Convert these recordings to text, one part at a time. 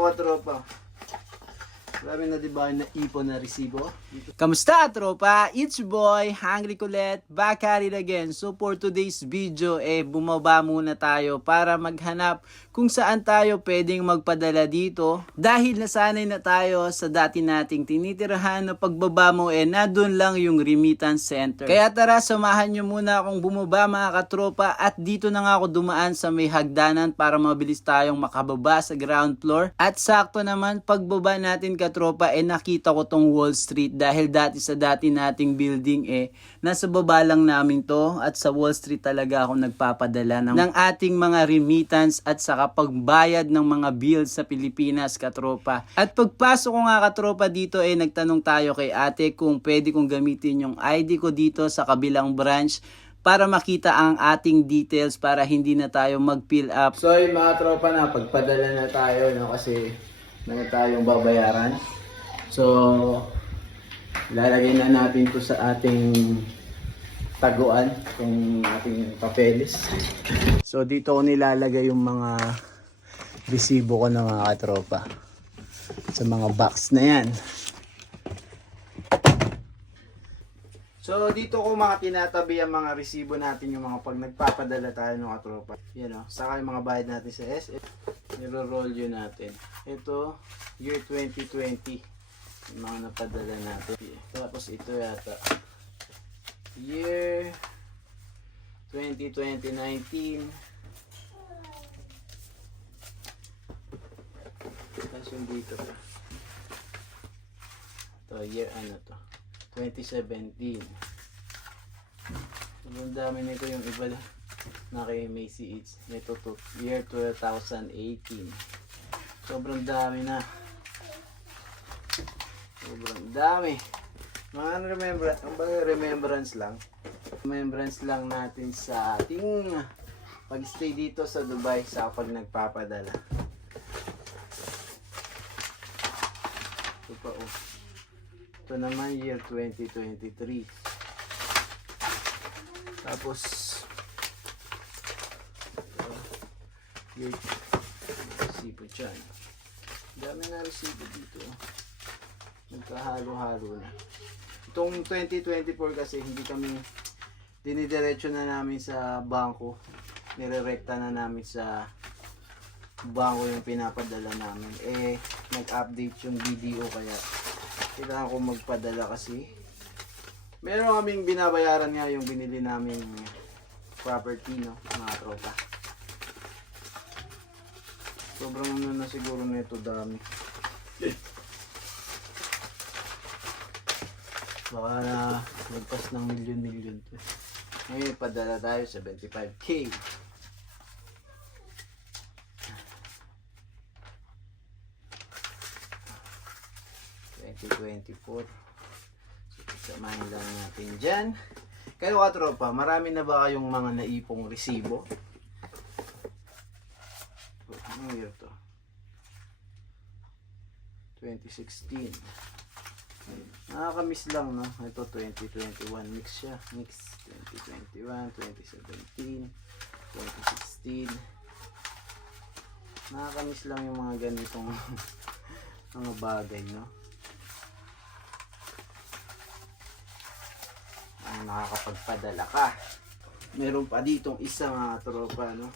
Kayo katropa. Marami na di ba na ipon na resibo? Kamusta tropa? It's boy, Hungry Colette, back at it again. So for today's video, eh bumaba muna tayo para maghanap kung saan tayo pwedeng magpadala dito. Dahil nasanay na tayo sa dati nating tinitirahan na pagbaba mo eh na doon lang yung remittance center. Kaya tara, samahan nyo muna akong bumaba mga katropa at dito na nga ako dumaan sa may hagdanan para mabilis tayong makababa sa ground floor. At sakto naman pagbaba natin katropa eh nakita ko tong Wall Street dahil dati sa dati nating building eh nasa baba lang namin to at sa Wall Street talaga ako nagpapadala ng, ng ating mga remittance at saka pagbayad ng mga bills sa Pilipinas katropa. At pagpasok ko nga katropa dito eh nagtanong tayo kay ate kung pwede kong gamitin yung ID ko dito sa kabilang branch para makita ang ating details para hindi na tayo mag-fill up. So yung mga tropa na, pagpadala na tayo no, kasi na tayong babayaran. So, lalagay na natin to sa ating taguan, yung ating papeles. So dito ko nilalagay yung mga resibo ko ng mga katropa sa mga box na yan. So dito ko mga tinatabi ang mga resibo natin yung mga pag nagpapadala tayo ng katropa. Yan o, saka yung mga bayad natin sa SF. Niro-roll yun natin. Ito, year 2020. Yung mga napadala natin. Tapos ito yata. Year 2020-19. Tapos yung dito. Ito, year ano to. 2017. Sobrang dami nito yung iba na kay Macy Eats. Ito to, year 2018. Sobrang dami na. Sobrang dami. Mga remember, remembrance lang. Remembrance lang natin sa ating pag-stay dito sa Dubai sa pag nagpapadala. Ito pa oh. Ito naman year 2023. Tapos year resibo dyan. Dami na resibo dito. oh. Nagkahalo-halo na. Itong 2024 kasi hindi kami dinidiretso na namin sa bangko. Nirerekta na namin sa bangko yung pinapadala namin. Eh, nag-update yung BDO kaya kailangan ko magpadala kasi meron kaming binabayaran nga yung binili namin property no mga tropa sobrang ano na siguro nito dami. Baka na magpas ng milyon-milyon to. Ngayon padala tayo 75k 2024 so, samahin lang natin dyan. Kayo katropa marami na ba kayong mga naipong resibo ano year to 2016 nakakamiss lang no? Ito 2021 mix siya. Mix. 2021 2017 2016 nakakamiss lang yung mga ganitong mga bagay no? Ang nakakapagpadala ka. Meron pa ditong isang uh, tropa, no?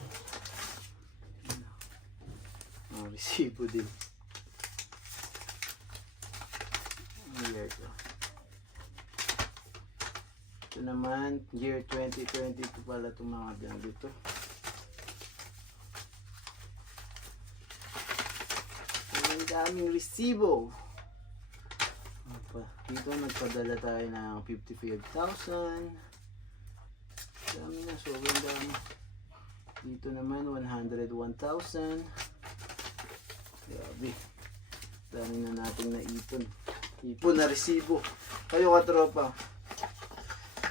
Ang resibo din. Ang year to. Ito naman, year 2022 pala itong mga bilang dito. Ang daming resibo. Dito nagpadala tayo ng 55,000. Dami na, sobrang dami. Dito naman 101,000. Grabe. Dami na natin na ipon. Na resibo. Kayo katropa.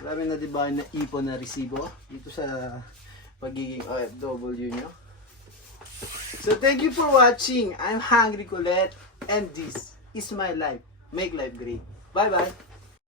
Marami na diba na ipon na resibo dito sa pagiging OFW nyo. So thank you for watching. I'm Hungry Colette and this is my life. Make life great. Bye bye.